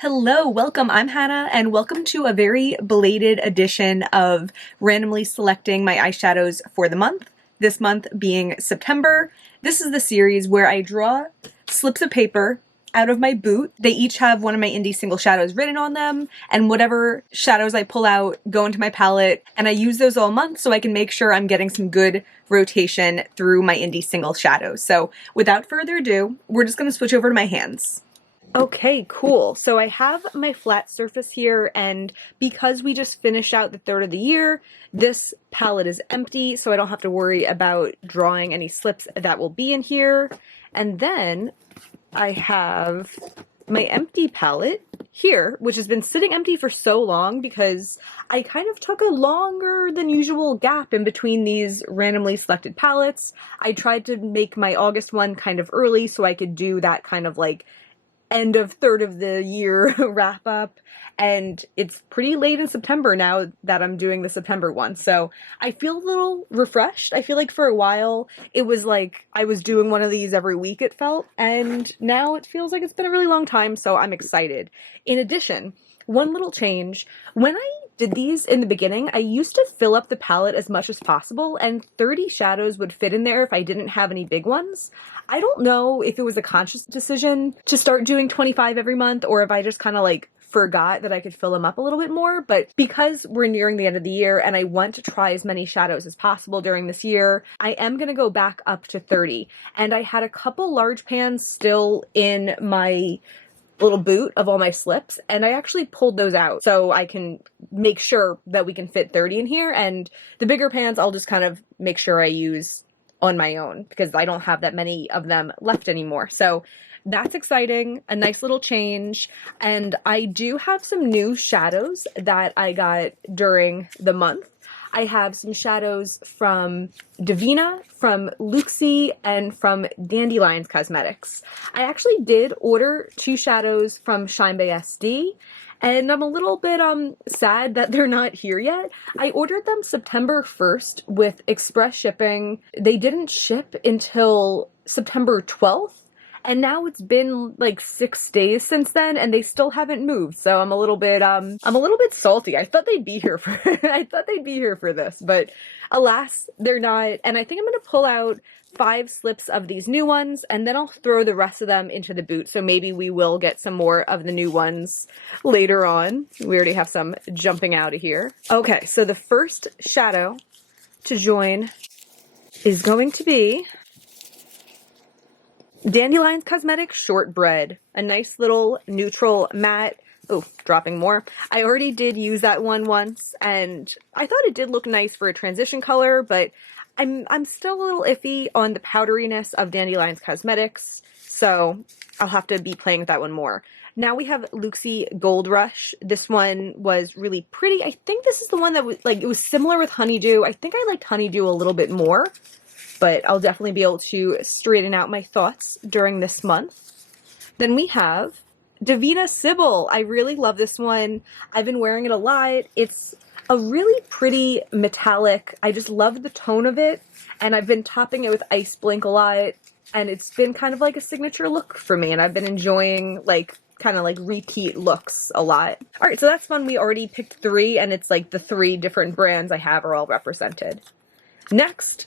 Hello, welcome. I'm Hannah, and welcome to a very belated edition of randomly selecting my eyeshadows for the month. This month being September. This is the series where I draw slips of paper out of my boot. They each have one of my indie single shadows written on them, and whatever shadows I pull out go into my palette, and I use those all month so I can make sure I'm getting some good rotation through my indie single shadows. So without further ado, we're just going to switch over to my hands. Okay, cool. So I have my flat surface here, and because we just finished out the third of the year, this palette is empty, so I don't have to worry about drawing any slips that will be in here. And then I have my empty palette here, which has been sitting empty for so long because I kind of took a longer than usual gap in between these randomly selected palettes. I tried to make my August one kind of early so I could do that kind of like end of third of the year wrap up, and it's pretty late in September now that I'm doing the September one, so I feel a little refreshed. I feel like for a while it was like I was doing one of these every week, it felt, and now it feels like it's been a really long time, so I'm excited. In addition, one little change: when I did these in the beginning, I used to fill up the palette as much as possible, and 30 shadows would fit in there if I didn't have any big ones. I don't know if it was a conscious decision to start doing 25 every month, or if I just kind of like forgot that I could fill them up a little bit more, but because we're nearing the end of the year and I want to try as many shadows as possible during this year, I am going to go back up to 30. And I had a couple large pans still in my little boot of all my slips, and I actually pulled those out so I can make sure that we can fit 30 in here, and the bigger pans I'll just kind of make sure I use on my own because I don't have that many of them left anymore. So that's exciting, a nice little change. And I do have some new shadows that I got during the month. I have some shadows from Divina, from Luxie, and from Dandelions Cosmetics. I actually did order 2 shadows from Shine by SD, and I'm a little bit sad that they're not here yet. I ordered them September 1st with express shipping. They didn't ship until September 12th. And now it's been like 6 days since then, and they still haven't moved. So I'm a little bit salty. I thought they'd be here for this, but alas, they're not. And I think I'm gonna pull out 5 slips of these new ones, and then I'll throw the rest of them into the boot. So maybe we will get some more of the new ones later on. We already have some jumping out of here. Okay, so the first shadow to join is going to be Dandelions Cosmetics Shortbread, a nice little neutral matte. Oh, dropping more. I already did use that one once, and I thought it did look nice for a transition color, but I'm still a little iffy on the powderiness of Dandelions Cosmetics, so I'll have to be playing with that one more. Now we have Luxie Gold Rush. This one was really pretty. I think this is the one that was like, it was similar with Honeydew. I think I liked Honeydew a little bit more, but I'll definitely be able to straighten out my thoughts during this month. Then we have Divina Sybil. I really love this one. I've been wearing it a lot. It's a really pretty metallic. I just love the tone of it, and I've been topping it with Ice Blink a lot, and it's been kind of like a signature look for me, and I've been enjoying like kind of like repeat looks a lot. All right, so that's fun. We already picked 3, and it's like the 3 different brands I have are all represented. Next,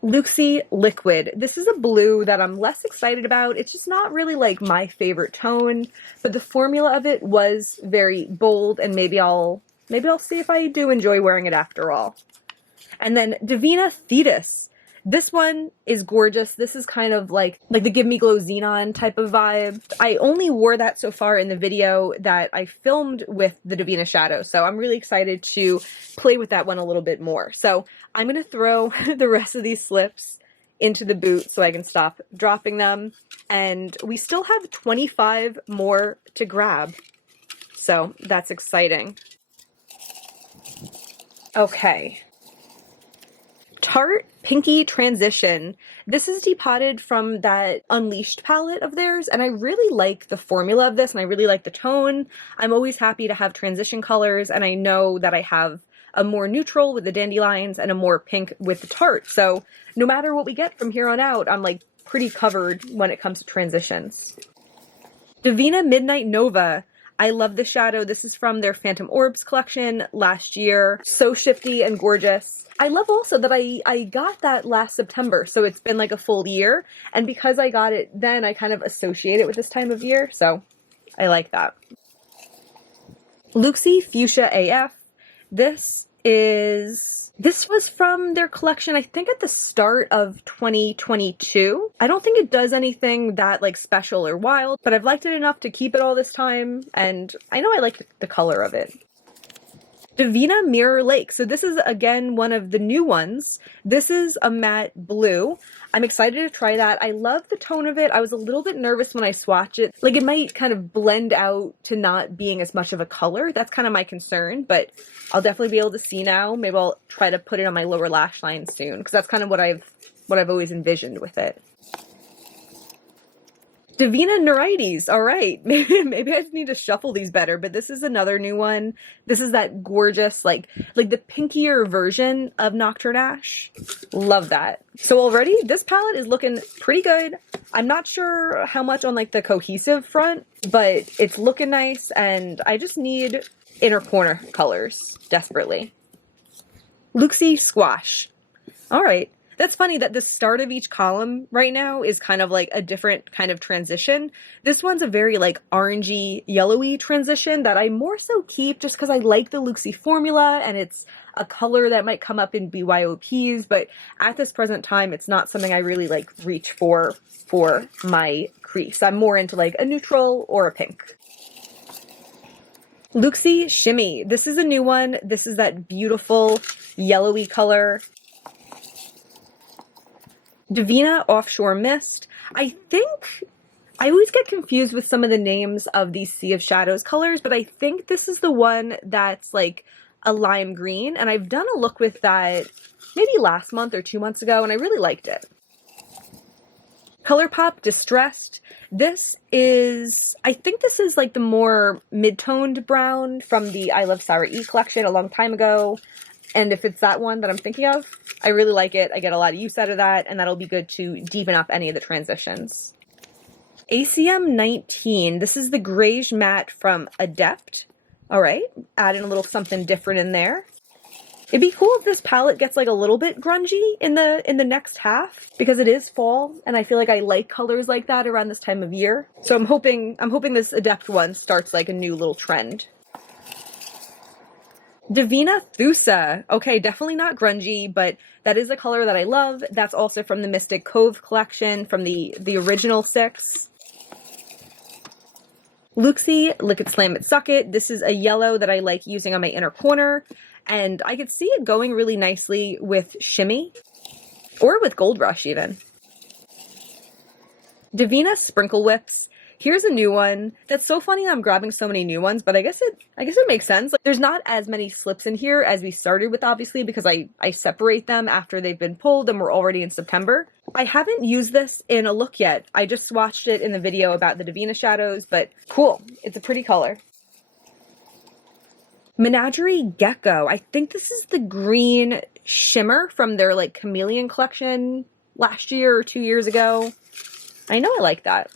Luxie Liquid. This is a blue that I'm less excited about. It's just not really like my favorite tone, but the formula of it was very bold, and maybe I'll see if I do enjoy wearing it after all. And then Divina Thetis. This one is gorgeous. This is kind of like the Give Me Glow Xenon type of vibe. I only wore that so far in the video that I filmed with the Divina shadow, so I'm really excited to play with that one a little bit more. So I'm going to throw the rest of these slips into the boot so I can stop dropping them, and we still have 25 more to grab, so that's exciting. Okay. Tarte Pinky Transition. This is depotted from that Unleashed palette of theirs, and I really like the formula of this, and I really like the tone. I'm always happy to have transition colors, and I know that I have a more neutral with the Dandelions and a more pink with the Tarte, so no matter what we get from here on out, I'm like pretty covered when it comes to transitions. Divina Midnight Nova. I love this shadow. This is from their Phantom Orbs collection last year. So shifty and gorgeous. I love also that I got that last September, so it's been like a full year. And because I got it then, I kind of associate it with this time of year, so I like that. Luxie Fuchsia AF. This was from their collection, I think at the start of 2022. I don't think it does anything that like special or wild, but I've liked it enough to keep it all this time, and I know I like the color of it. Divina Mirror Lake. So this is, again, one of the new ones. This is a matte blue. I'm excited to try that. I love the tone of it. I was a little bit nervous when I swatched it. Like, it might kind of blend out to not being as much of a color. That's kind of my concern, but I'll definitely be able to see now. Maybe I'll try to put it on my lower lash line soon, because that's kind of what I've always envisioned with it. Divina Neurites. All right. Maybe I just need to shuffle these better, but this is another new one. This is that gorgeous, like the pinkier version of Nocturne Ash. Love that. So already this palette is looking pretty good. I'm not sure how much on like the cohesive front, but it's looking nice, and I just need inner corner colors desperately. Luxie Squash. All right. That's funny that the start of each column right now is kind of like a different kind of transition. This one's a very like orangey, yellowy transition that I more so keep just because I like the Luxie formula, and it's a color that might come up in BYOPs, but at this present time, it's not something I really like reach for my crease. I'm more into like a neutral or a pink. Luxie Shimmy. This is a new one. This is that beautiful yellowy color. Divina Offshore Mist. I think I always get confused with some of the names of these Sea of Shadows colors, but I think this is the one that's like a lime green, and I've done a look with that maybe last month or 2 months ago, and I really liked it. ColourPop Distressed. I think this is like the more mid-toned brown from the I Love Sarah E collection a long time ago. And if it's that one that I'm thinking of, I really like it. I get a lot of use out of that, and that'll be good to deepen up any of the transitions. ACM 19. This is the Greige Matte from Adept. All right, add in a little something different in there. It'd be cool if this palette gets like a little bit grungy in the next half, because it is fall, and I feel like I like colors like that around this time of year. So I'm hoping this Adept one starts like a new little trend. Divina Thusa. Okay, definitely not grungy, but that is a color that I love. That's also from the Mystic Cove collection, from the original 6. Luxie Lick It Slam It Suck It. This is a yellow that I like using on my inner corner, and I could see it going really nicely with shimmy, or with Gold Rush even. Divina Sprinkle Whips. Here's a new one. That's so funny that I'm grabbing so many new ones, but I guess it makes sense. Like, there's not as many slips in here as we started with, obviously, because I separate them after they've been pulled and we're already in September. I haven't used this in a look yet. I just swatched it in the video about the Divina shadows, but cool. It's a pretty color. Menagerie Gecko. I think this is the green shimmer from their like Chameleon collection last year or 2 years ago. I know I like that.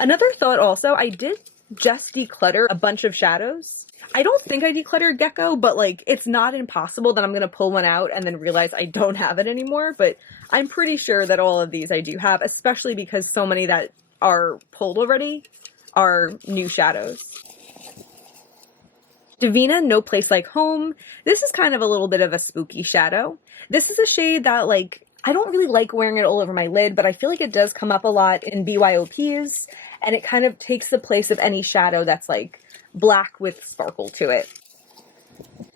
Another thought also, I did just declutter a bunch of shadows. I don't think I decluttered Gecko, but like it's not impossible that I'm going to pull one out and then realize I don't have it anymore, but I'm pretty sure that all of these I do have, especially because so many that are pulled already are new shadows. Divina No Place Like Home. This is kind of a little bit of a spooky shadow. This is a shade that like I don't really like wearing it all over my lid, but I feel like it does come up a lot in BYOPs, and it kind of takes the place of any shadow that's like black with sparkle to it.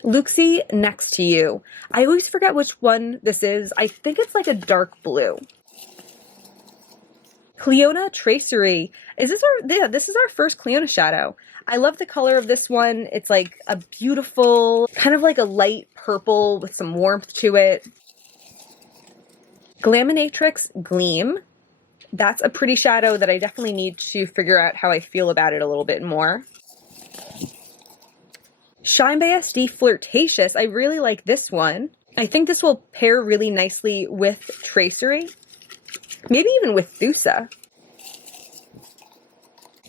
Luxie Next to You. I always forget which one this is. I think it's like a dark blue. Cleona Tracery. This is our first Cleona shadow. I love the color of this one. It's like a beautiful, kind of like a light purple with some warmth to it. Glaminatrix Gleam. That's a pretty shadow that I definitely need to figure out how I feel about it a little bit more. Shine by SD Flirtatious. I really like this one. I think this will pair really nicely with Tracery. Maybe even with Thusa.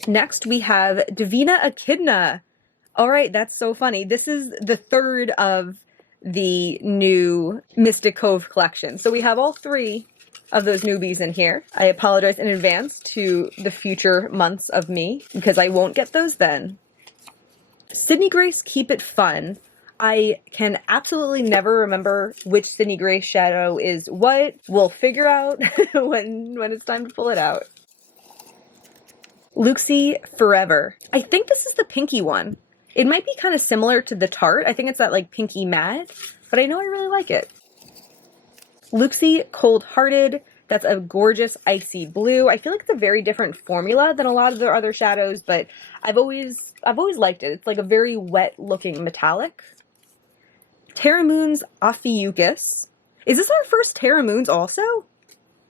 Next, we have Divina Echidna. All right, that's so funny. This is the third of the new Mystic Cove collection. So we have all three of those newbies in here. I apologize in advance to the future months of me because I won't get those then. Sydney Grace Keep It Fun. I can absolutely never remember which Sydney Grace shadow is what. We'll figure out when it's time to pull it out. Luxie Forever. I think this is the pinky one. It might be kind of similar to the Tarte. I think it's that like pinky matte, but I know I really like it. Luxie Cold Hearted. That's a gorgeous icy blue. I feel like it's a very different formula than a lot of their other shadows, but I've always liked it. It's like a very wet looking metallic. Terra Moon's Ophiuchus. Is this our first Terra Moons also?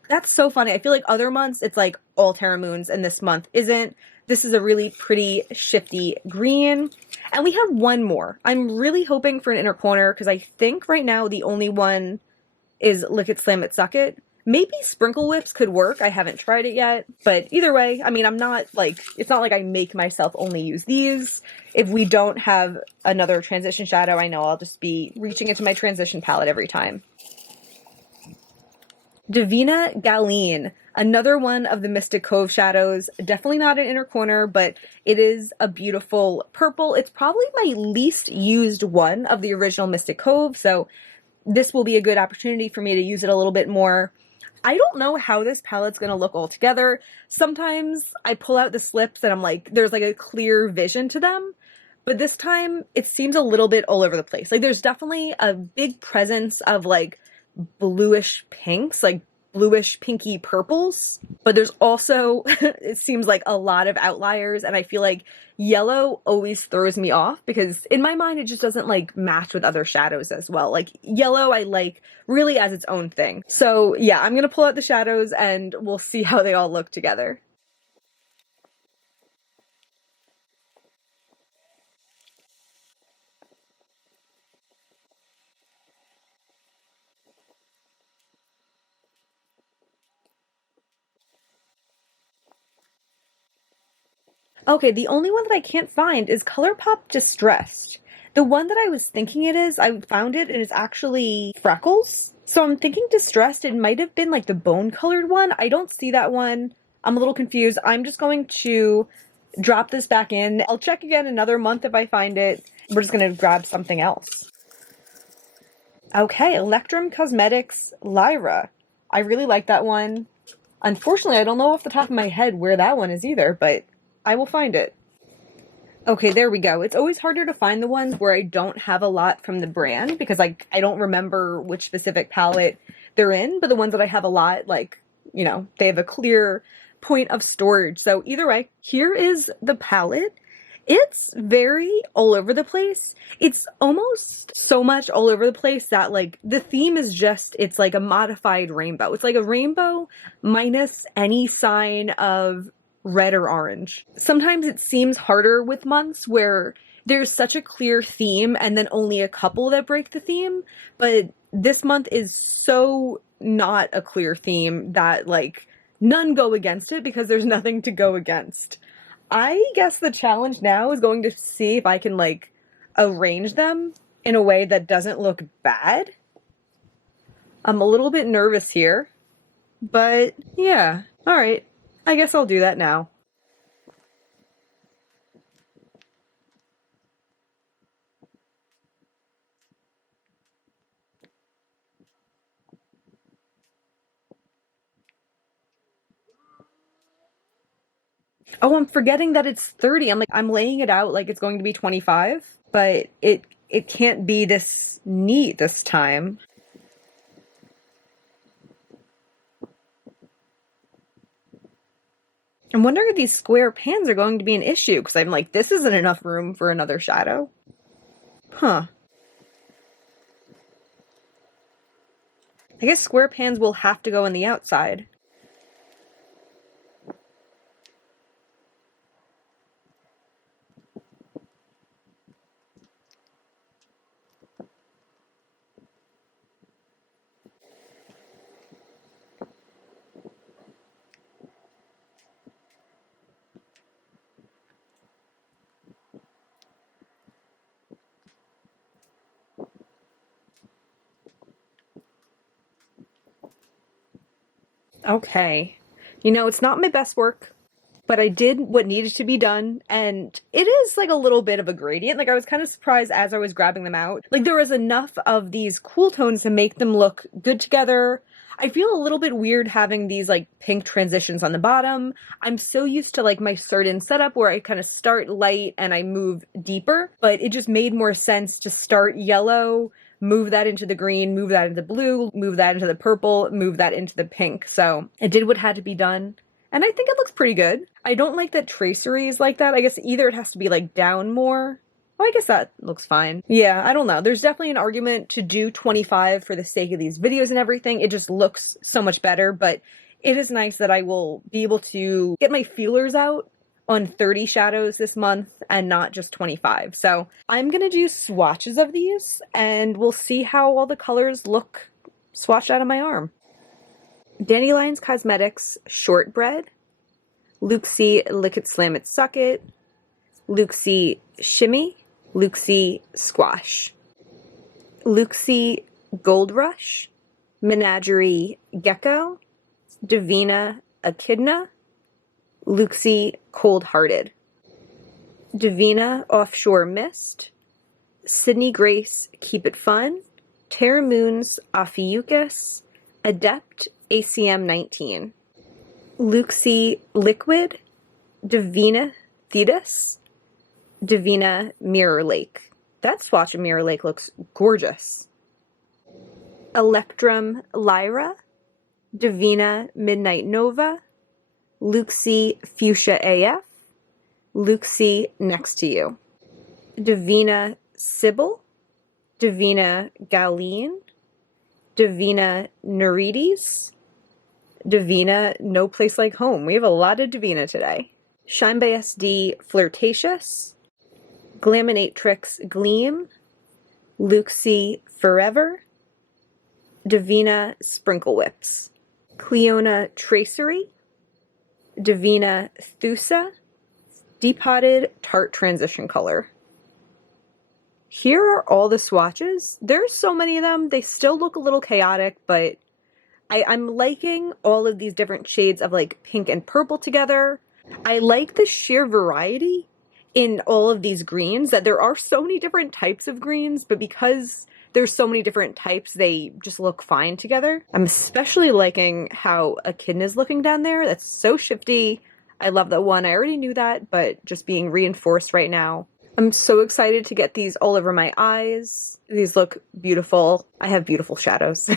That's so funny. I feel like other months it's like all Terra Moons and this month isn't. This is a really pretty shifty green. And we have one more. I'm really hoping for an inner corner because I think right now the only one is Lick It, Slam It, Suck It. Maybe Sprinkle Whips could work. I haven't tried it yet. But either way, I mean, I'm not like, it's not like I make myself only use these. If we don't have another transition shadow, I know I'll just be reaching into my transition palette every time. Divina Galeen, another one of the Mystic Cove shadows. Definitely not an inner corner, but it is a beautiful purple. It's probably my least used one of the original Mystic Cove, so this will be a good opportunity for me to use it a little bit more. I don't know how this palette's going to look all together. Sometimes I pull out the slips and I'm like, there's like a clear vision to them. But this time it seems a little bit all over the place. Like there's definitely a big presence of like bluish pinks, like bluish pinky purples, but there's also it seems like a lot of outliers, and I feel like yellow always throws me off because in my mind it just doesn't like match with other shadows as well. Like yellow I like really as its own thing. So yeah, I'm gonna pull out the shadows and we'll see how they all look together. Okay, the only one that I can't find is ColourPop Distressed. The one that I was thinking it is, I found it and it's actually Freckles. So I'm thinking Distressed, it might have been like the bone colored one. I don't see that one. I'm a little confused. I'm just going to drop this back in. I'll check again another month if I find it. We're just going to grab something else. Okay, Electrum Cosmetics Lyra. I really like that one. Unfortunately, I don't know off the top of my head where that one is either, but I will find it. Okay, there we go. It's always harder to find the ones where I don't have a lot from the brand because I don't remember which specific palette they're in, but the ones that I have a lot, like, you know, they have a clear point of storage. So either way, here is the palette. It's very all over the place. It's almost so much all over the place that like the theme is just, it's like a modified rainbow. It's like a rainbow minus any sign of red or orange. Sometimes it seems harder with months where there's such a clear theme and then only a couple that break the theme, but this month is so not a clear theme that like none go against it because there's nothing to go against. I guess the challenge now is going to see if I can like arrange them in a way that doesn't look bad. I'm a little bit nervous here, but yeah, all right. I guess I'll do that now. Oh, I'm forgetting that it's 30. I'm laying it out like it's going to be 25, but it can't be this neat this time. I'm wondering if these square pans are going to be an issue because I'm like, this isn't enough room for another shadow. Huh. I guess square pans will have to go on the outside. Okay. You know, it's not my best work, but I did what needed to be done, and it is like a little bit of a gradient. Like I was kind of surprised as I was grabbing them out. Like there was enough of these cool tones to make them look good together. I feel a little bit weird having these like pink transitions on the bottom. I'm so used to like my certain setup where I kind of start light and I move deeper, but it just made more sense to start yellow, move that into the green, move that into the blue, move that into the purple, move that into the pink. So I did what had to be done. And I think it looks pretty good. I don't like that tracery is like that. I guess either it has to be like down more. Oh, I guess that looks fine. Yeah, I don't know. There's definitely an argument to do 25 for the sake of these videos and everything. It just looks so much better, but it is nice that I will be able to get my feelers out on 30 shadows this month and not just 25. So I'm gonna do swatches of these and we'll see how all the colors look swatched out of my arm. Dandelions Cosmetics Shortbread, Luxie Lick It Slam It Suck It, Luxie Shimmy, Luxie Squash, Luxie Gold Rush, Menagerie Gecko, Divina Echidna, Luxie Cold Hearted, Divina Offshore Mist, Sydney Grace Keep It Fun, Terra Moon's Ophiuchus, Adept ACM 19, Luxie Liquid, Divina Thetis, Divina Mirror Lake. That swatch of Mirror Lake looks gorgeous. Electrum Lyra, Divina Midnight Nova, Luxie Fuchsia AF, Luxie Next to You, Divina Sybil, Divina Galeen, Divina Neurides, Divina No Place Like Home. We have a lot of Divina today. Shine by SD Flirtatious, Glaminatrix Gleam, Luxie Forever, Divina Sprinkle Whips, Cleona Tracery, Divina Thusa, Depotted Tarte Transition Color. Here are all the swatches. There's so many of them. They still look a little chaotic, but I'm liking all of these different shades of like pink and purple together. I like the sheer variety in all of these greens, that there are so many different types of greens, but because there's so many different types, they just look fine together. I'm especially liking how Echidna's looking down there. That's so shifty. I love that one. I already knew that, but just being reinforced right now. I'm so excited to get these all over my eyes. These look beautiful. I have beautiful shadows.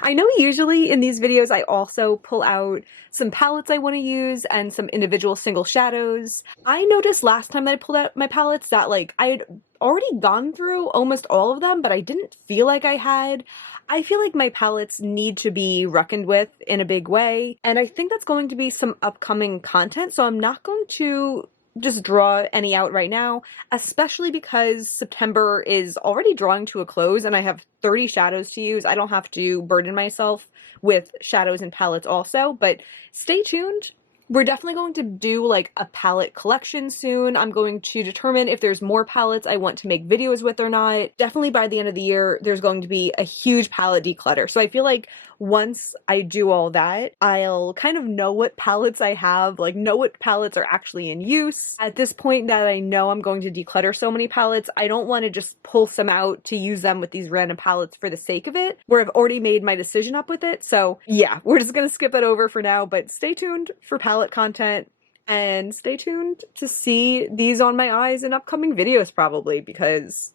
I know usually in these videos I also pull out some palettes I want to use and some individual single shadows. I noticed last time that I pulled out my palettes that like I had already gone through almost all of them, but I didn't feel like I had. I feel like my palettes need to be reckoned with in a big way, and I think that's going to be some upcoming content, so I'm not going to just draw any out right now, especially because September is already drawing to a close and I have 30 shadows to use. I don't have to burden myself with shadows and palettes also, but stay tuned. We're definitely going to do like a palette collection soon. I'm going to determine if there's more palettes I want to make videos with or not. Definitely by the end of the year, there's going to be a huge palette declutter. So I feel like once I do all that, I'll kind of know what palettes I have, like know what palettes are actually in use. At this point that I know I'm going to declutter so many palettes, I don't want to just pull some out to use them with these random palettes for the sake of it, where I've already made my decision up with it. So yeah, we're just going to skip that over for now, but stay tuned for palette content and stay tuned to see these on my eyes in upcoming videos probably, because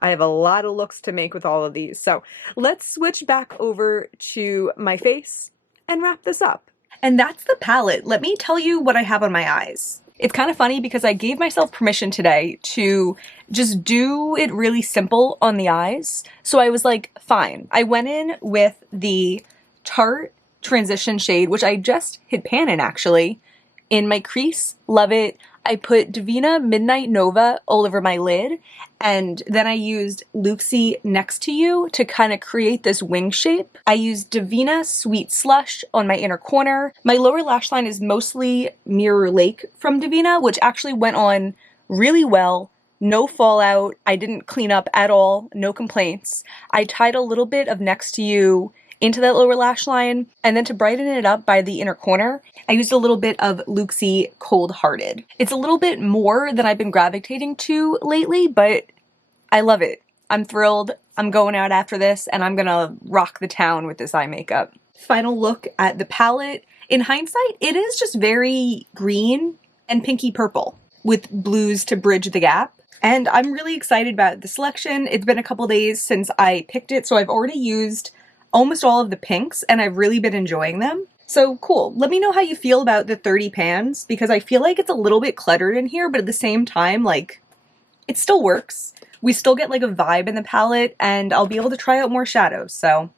I have a lot of looks to make with all of these. So let's switch back over to my face and wrap this up. And that's the palette. Let me tell you what I have on my eyes. It's kind of funny because I gave myself permission today to just do it really simple on the eyes. So I was like, fine. I went in with the Tarte Transition shade, which I just hit pan in actually, in my crease. Love it. I put Divina Midnight Nova all over my lid, and then I used Luxie Next to You to kind of create this wing shape. I used Divina Sweet Slush on my inner corner. My lower lash line is mostly Mirror Lake from Divina, which actually went on really well. No fallout. I didn't clean up at all. No complaints. I tied a little bit of Next to You into that lower lash line. And then to brighten it up by the inner corner, I used a little bit of Luxie Cold Hearted. It's a little bit more than I've been gravitating to lately, but I love it. I'm thrilled. I'm going out after this and I'm gonna rock the town with this eye makeup. Final look at the palette. In hindsight, it is just very green and pinky purple with blues to bridge the gap. And I'm really excited about the selection. It's been a couple days since I picked it, so I've already used almost all of the pinks and I've really been enjoying them. So cool. Let me know how you feel about the 30 pans because I feel like it's a little bit cluttered in here, but at the same time, like, it still works. We still get like a vibe in the palette and I'll be able to try out more shadows, so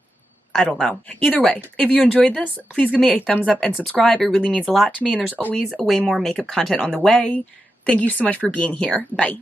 I don't know. Either way, if you enjoyed this, please give me a thumbs up and subscribe. It really means a lot to me and there's always way more makeup content on the way. Thank you so much for being here. Bye.